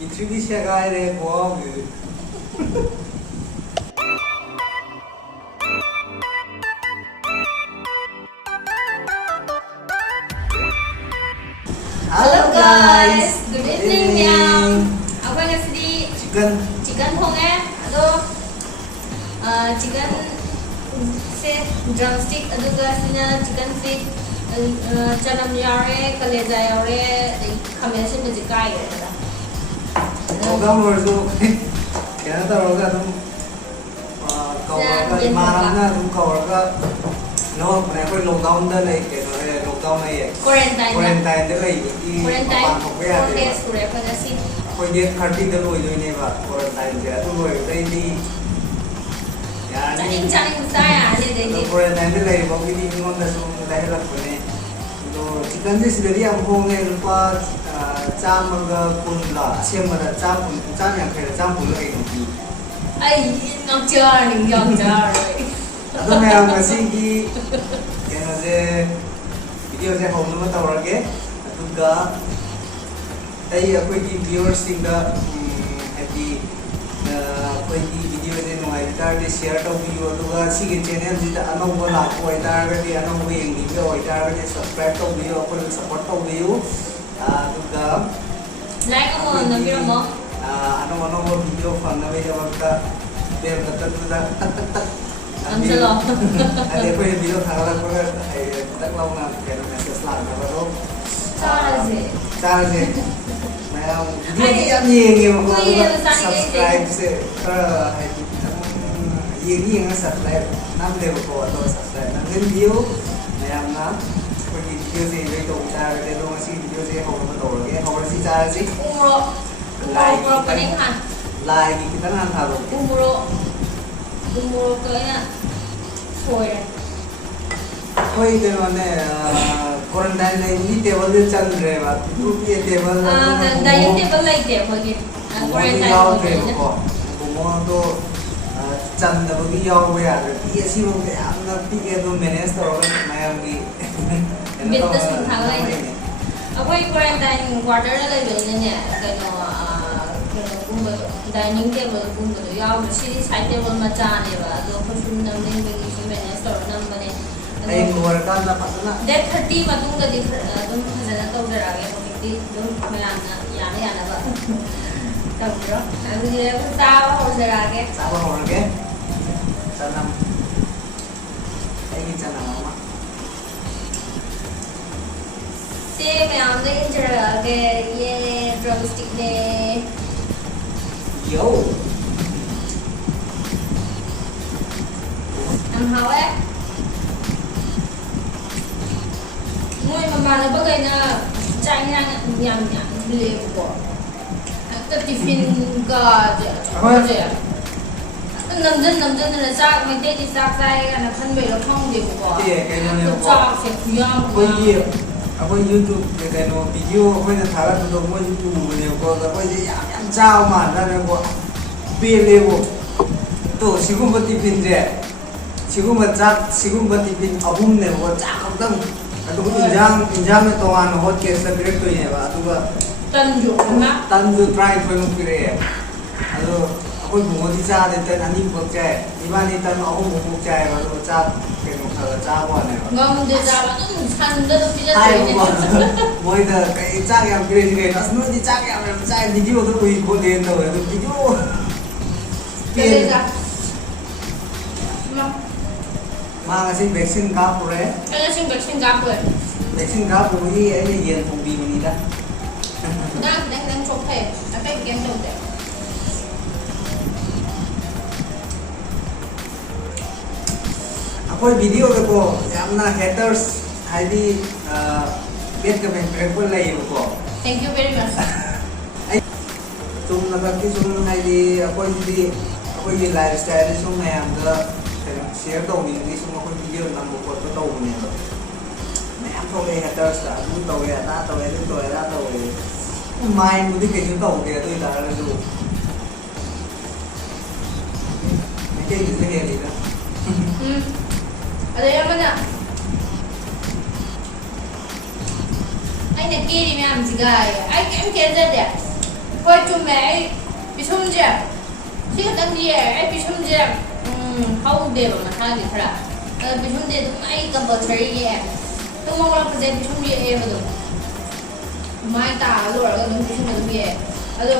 이쪽이 세가에 뭐 Hello guys, good evening yang. Aku yang sedih chicken hong atau chicken se drumstick aduga sina chicken feet chanam yare kaleja yare combination magic kai ada. Lockdown वर्षों क्या था रोगा तुम cover का इमारत ना तुम cover का नो अपने कोई लॉकडाउन दा नहीं के नो है लॉकडाउन नहीं है क्वारंटाइन दा नहीं कि पापा को क्या है कोई डेट 30 दा लोग जो नहीं बा क्वारंटाइन से तो लोग नहीं दी यार चालिंग saya ada तो क्वारंटाइन दा नहीं बाकी दी इंगों दा सुन दा है लगने तो चिकन से सिर्फ ये हम होंगे रुपा चामगा पुनला सेमरा चाम yang kaya चाम पुनला एक नुकी ay nokjar atau memang masih di yang aja video saya home nama tahu lagi atau ga tapi aku di viewers tinggal happy aku di video ini nungai tar di share tahu video tu ga si channel kita anak bola aku tar di anak bola yang video tar di subscribe tahu video aku support tahu video atau ga like aku nabi romo anak video fun nabi jawab ka biar betul tak Anjelo. Ada apa yang video thalah ko tak lau na kaya message lang na ba to charge मैं ये subscribe से ये subscribe नाम ले को तो subscribe नाम ले video मैं ना कोई video से ये तो उतार के तो मसी video से हो तो लगे और सी charge like kita kan harus umuro kaya soya कोई दिन मैंने क्वारंटाइन में ये टेबल पे चल रहे बात तो ये table dining table like table के क्वारंटाइन को वो तो चंद बगी याव हुए यार ये सी लोग यार ना पीके तो मैनेज तो मैं अभी बिल्कुल सुनता है अब कोई क्वारंटाइन क्वार्टर लगे हुए हैं कहीं डाइनिंग टेबल गुम्बदो याव सिरी साइड टेबल मचा ने बा दो फसुन नमने बेगी से मैंने स्टोर नंबने आई वर्कर ना पतना डेट 30 मतुंग दा दम फजना तौजरागे होमिति दम मयाना याना बा तौजरो अबि ले तावा होजरागे चनम आई चनम मा ते मयाम दे इंजरागे ये ड्रमस्टिक ने Yo. Ang hawa. Ngôi mà bà nó bớt na trái ngang nhầm liều của cái tiffin gà gì nằm dân là sao mình tết thì sao sai là thân về nó không gì của cho sẽ khuya aku YouTube cái nó video aku nak thara tu mau YouTube ni aku aku je yang jauh mana ni aku pilih aku tu siapa berarti pinjai siapa berarti pin abum ni aku cakap tu aku injang tu orang hot case direct tu ni apa tu tanju try tu nak pilih aku bunga di cah ni tu ani bukjai iban ni tu aku bukjai aku cah ngom de java tu san da tu pija moi da kai chak yam kre ji na snu di chak yam chai video tu ui ko den da tu video ke ja ma ngasih vaksin ka pure vaksin ga pu ni ai yen phong bi ni da đang chụp thể cái game chụp thể aku video ko yamna haters haidi get comment pun lai ko thank you very much tum nagaki sum haidi aku di lifestyle sum mayam da share to ni sum aku video nam ko to ni mayam to le haters da tu to ya ta to ya tu ya ta to mai mu di ke ju to ke tu da la du ke ju se ni da ada yang mana ꯑꯩꯅ carry ꯃꯌꯥꯝꯁꯤꯒ ꯑꯩ ꯀꯩꯝ ꯀꯦꯖꯗꯦ ꯍꯣꯏ ꯆꯨꯝꯃꯦ ꯑꯩ ꯄꯤꯁꯨꯝꯁꯦ ꯁꯤ ꯈꯛꯇꯪꯗꯤ ꯑꯩ ꯄꯤꯁꯨꯝꯁꯦ ꯍꯧꯗꯦꯕ ꯃꯁꯥꯒꯤ ꯈꯔ ꯑꯗꯣ ꯄꯤꯁꯨꯝꯁꯦ ꯑꯗꯨꯝ ꯑꯩ ꯀꯝꯄꯜꯁꯔꯤ ꯌꯦꯛꯑꯦ ꯇꯨꯝ ꯍꯧꯒꯠꯂꯛꯄꯁꯦ ꯄꯤꯁꯨꯝ ꯌꯦꯛꯑꯦꯕ ꯑꯗꯨꯝ ꯃꯥꯏ ꯇꯥꯔ ꯂꯣꯏꯔꯒ ꯑꯗꯨꯝ ꯄꯤꯁꯨꯝ ꯑꯗꯨꯝ ꯌꯦꯛꯑꯦ ꯑꯗꯣ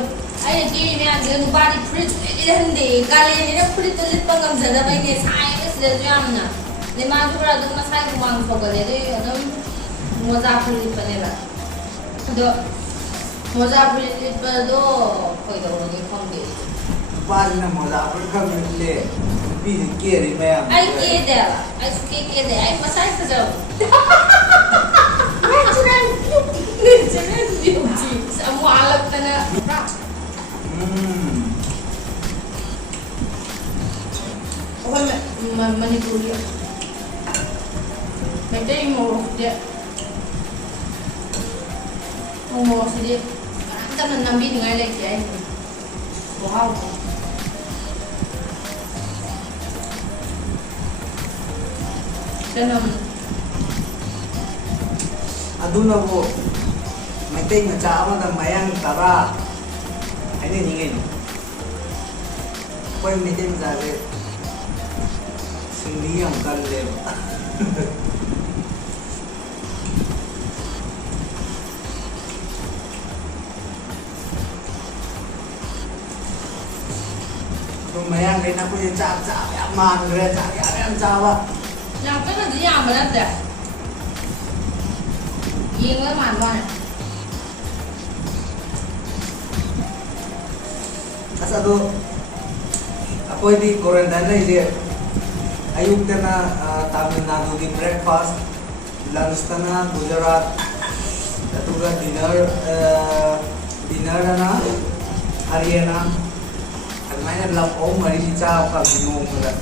ꯑꯩꯅ ꯀꯦꯔꯤ ꯃꯌꯥꯝꯁꯤꯒ ꯅꯨꯄꯥꯗꯤ ꯐꯨꯔꯤꯠ ꯁꯨꯡꯂꯤꯠ ꯂꯤꯠꯍꯟꯗꯦ ꯀꯥꯂꯦꯟꯅꯤꯅ ꯐꯨꯔꯤꯠꯇꯣ ꯂꯤꯠꯄ ꯉꯝꯖꯗꯕꯩꯅꯦ ꯁꯥꯏꯌꯦꯕ ꯁꯤꯗꯁꯨ ꯌꯥꯝꯅ ꯑꯗꯩ ꯃꯥꯁꯨ ꯈꯔ ꯑꯗꯨꯝ ꯃꯁꯥꯒꯤ ꯍꯨꯃꯥꯡ ꯁꯧꯒꯠꯂꯦ ꯑꯗꯨꯒꯤ ꯑꯗꯨꯝ ꯃꯣꯖꯥ ꯐꯨꯔꯤꯠ ꯂꯤꯠꯄꯅꯦꯕ ꯑꯗꯣ ꯃꯣꯖꯥ ꯐꯨꯔꯤꯠ ꯂꯤꯠꯄꯗꯣ ꯀꯩꯗꯧꯔꯒꯦ ꯈꯪꯗꯦ ꯅꯨꯄꯥꯁꯤꯅ ꯃꯣꯖꯥ ꯐꯨꯔꯤꯠ ꯈꯛ ꯂꯤꯠꯂꯦ ꯅꯨꯄꯤꯁꯤ ꯀꯦꯔꯤ ꯃꯌꯥꯝ ꯑꯩ ꯀꯦꯗꯦꯕ ꯑꯩ ꯁꯨꯡꯀꯦ ꯀꯦꯗꯦ ꯑꯩ ꯃꯁꯥꯏ ꯐꯖꯕ ꯅꯦꯆꯔꯦꯜ ꯕ꯭ꯌꯨꯇꯤ ꯑꯃꯨꯛ ꯍꯜꯂꯛꯇꯅ ꯑꯩꯈꯣꯏ ꯃꯅꯤꯄꯨꯔꯒꯤ ꯃꯩꯇꯩ ꯃꯣꯔꯣꯛꯁꯤꯗꯤ ꯃꯣꯔꯣꯛꯁꯤꯗꯤ ꯀꯅꯥꯝꯇꯅ ꯅꯝꯕꯤꯅꯤꯡꯉꯥꯏ ꯂꯩꯇꯦ ꯑꯩ ꯋꯥꯎ ꯆꯅꯝ ꯑꯗꯨꯅꯕꯨ ꯃꯩꯇꯩ ꯃꯆꯥ ꯑꯃꯗ ꯃꯌꯥꯡ 10 ꯍꯥꯏꯅꯅꯤꯡꯉꯩꯅꯤ ꯑꯩꯈꯣꯏ ꯃꯩꯇꯩ ꯃꯆꯥꯁꯦ ꯁꯤꯡꯂꯤ ꯌꯥꯝ ꯀꯜꯂꯦꯕ ꯑꯗꯨꯝ ꯃꯌꯥꯡꯈꯩꯅ ꯑꯩꯈꯣꯏꯁꯦ ꯆꯥꯛ ꯆꯥꯕ ꯌꯥꯝ ꯃꯥꯟꯈ꯭ꯔꯦ ꯆꯥꯛ ꯌꯥꯝ ꯆꯥꯕ ꯌꯥꯝ ꯀꯟꯅꯗꯤ ꯌꯥꯝꯕ ꯅꯠꯇꯦ ꯌꯦꯡꯕ ꯃꯥꯟꯕ ꯋꯥꯅꯦ ꯑꯁ ꯑꯗꯣ ꯑꯩꯈꯣꯏꯗꯤ ꯀ꯭ꯋꯥꯔꯦꯟꯇꯥꯏꯟ ꯂꯩꯁꯦ ꯑꯌꯨꯛꯇꯅ ꯇꯥꯃꯤꯜ ꯅꯥꯗꯨꯒꯤ ꯕ꯭ꯔꯦꯛꯐꯥꯁ ꯂꯟꯁꯇꯅ ꯒꯨꯖꯔꯥꯠ ꯑꯗꯨꯒ ꯗꯤꯅꯔꯗꯅ ꯍꯔꯤꯌꯥꯅꯥ ꯑꯗꯨꯃꯥꯏꯅ ꯂꯝ 3-4ꯗꯤ ꯆꯥꯕ ꯐꯪꯉꯤ ꯅꯣꯡꯃꯗ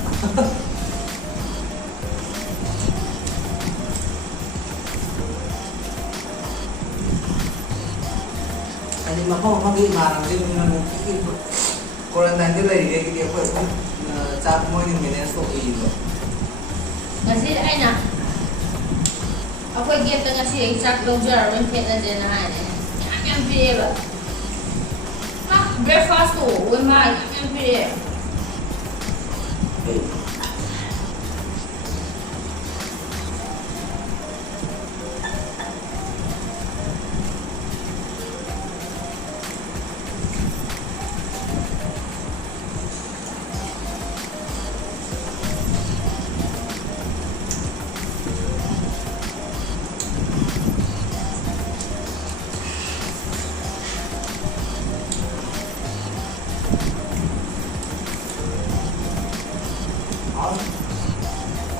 ꯍꯥꯏꯗꯤ ꯃꯐꯝ ꯑꯃꯒꯤ ꯏꯃꯥꯟꯅꯕꯁꯤꯡꯅ ꯅꯨꯡꯇꯤꯒꯤ ꯀ꯭ꯋꯥꯔꯦꯟꯇꯥꯏꯟꯗ ꯂꯩꯔꯤꯉꯩꯒꯤꯗꯤ ꯑꯩꯈꯣꯏ ꯑꯗꯨꯝ ꯆꯥꯛ ꯃꯣꯏꯅ ꯃꯦꯅꯦꯖ ꯇꯧꯕꯤꯕ ꯉꯁꯤꯗꯤ ꯑꯩꯅ ꯑꯩꯈꯣꯏ ꯒꯦꯠꯇ ꯉꯁꯤ ꯑꯩ ꯆꯥꯛ ꯂꯧꯖꯔꯔꯣꯏ ꯈꯦꯠꯅꯁꯦꯅ ꯍꯥꯏꯔꯦ ꯌꯥꯝ ꯄꯤꯔꯛꯑꯦꯕ ꯕ꯭ꯔꯦꯛꯐꯥꯁꯇꯣ ꯑꯣꯏ ꯃꯥ ꯌꯥꯝ ꯄꯤꯔꯛꯑꯦ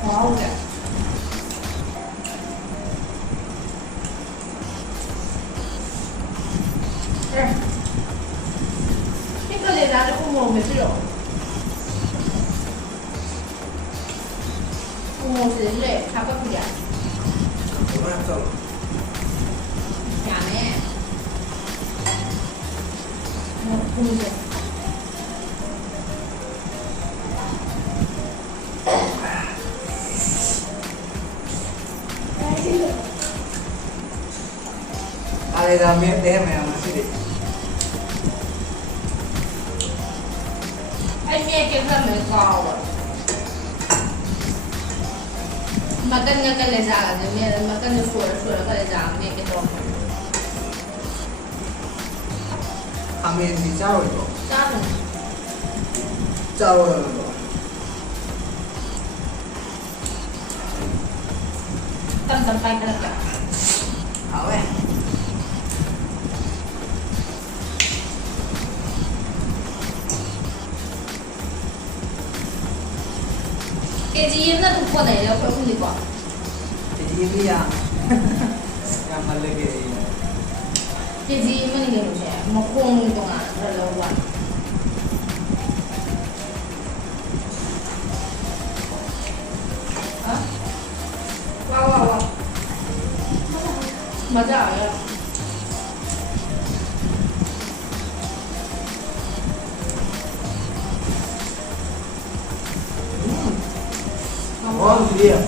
Wow, yeah. Cái này ra nó không mồm mấy chứ đâu. Không mồm thì đến lệ, sao có gì ạ? Nhà nè. Không được. Ada miet deh memang masih deh. Anh nghe cái phần này cò rồi. Makan nga kalaza ka din, makan yung sura kalaza ka din ito. Kami di caw itu. Saan? Caw itu. Tam-tampay ka lang. Awe. KGM na tupo na yun, pero hindi ko. KGM yang malah KGM. KGM man yung siya, makung ito nga, dalawa. Ha? Wow. Madaya. Oh, dia.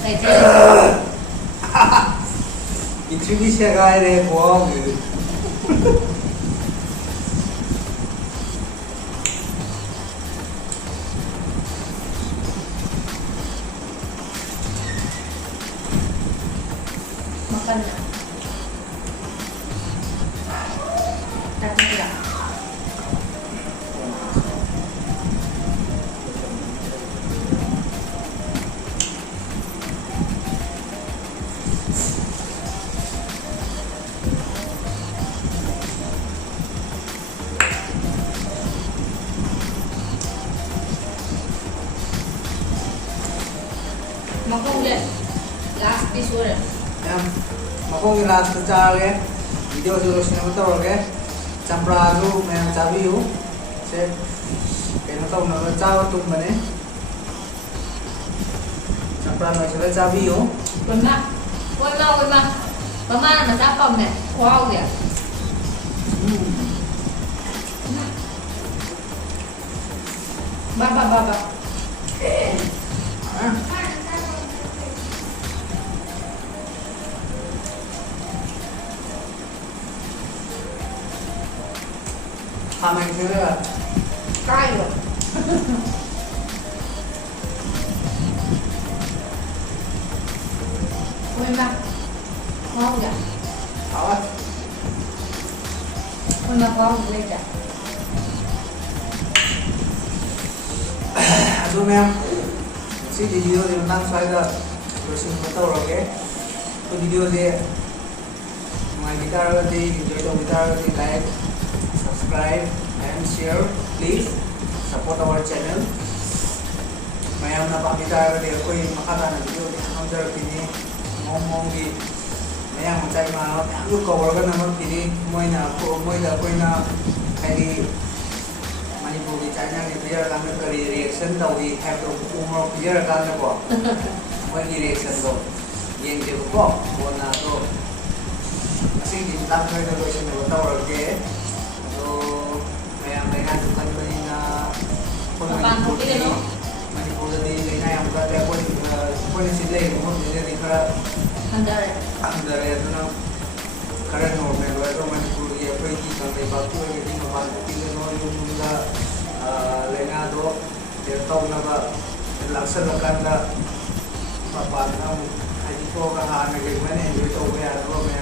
Kayak Chilli siya kaya rin po. Makan na. Takot lang. Makong ulit. Last piece ulit. Em, makong yung last na char video dulu sini betul oke. Campur alu yang cabai u. Se, kena tahu nama cabai tu mana? Campur alu sudah cabai u. Quên mà. Quên mà. Mama là mà giá phòng này. Wow kìa. Ba. Ham yang kira lah. Cay rồi. Quên mà. Ngon kìa. Awak. Quên mà ngon lên kìa. Aduh mem, si video di tentang saya bersih betul oke. Itu video dia main gitar di enjoy the gitar di like, subscribe and share. Please support our channel. Mayam na pang gitar di ako yung makata na video di another kini ngomong di mayam mencari manot. Aku cover kan naman kini moy na ako na kaya Manipuri China ni player kami kari reaction tau we have to umur player kan na po. When reaction to yang dia po na to kasi di tang kaya na siya na tawar ke. So kaya may tukan ba ni na Manipuri di na yang kaya po ni sila mo ni kara andar itu na kara no me lo Manipuri ya po ki kan may bago ay di mapalti yung lenado tertaw na ba laksanakan na papanang ay ko kahana gagman enjoy to kaya ano may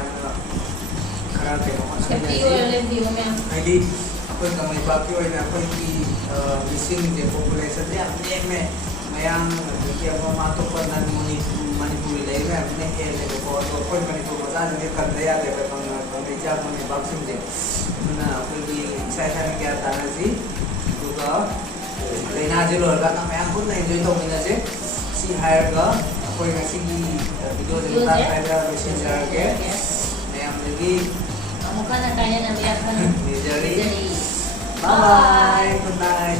karate mo kasi ay di ako yung kamay bakyo ay na ako yung missing the population niya mayang kaya mamatupad na Manipuri layo na may hele ko ako yung Manipuri masan yung kandaya diba pang medya mo may boxing din na ako yung excited na kaya tanan si juga Lena aja loh kan namanya pun enjoy to mina je si hire ga aku yang ngasih video cerita ada messenger ke yang lagi Kamu kan tanya nanti akan jadi bye bye good night.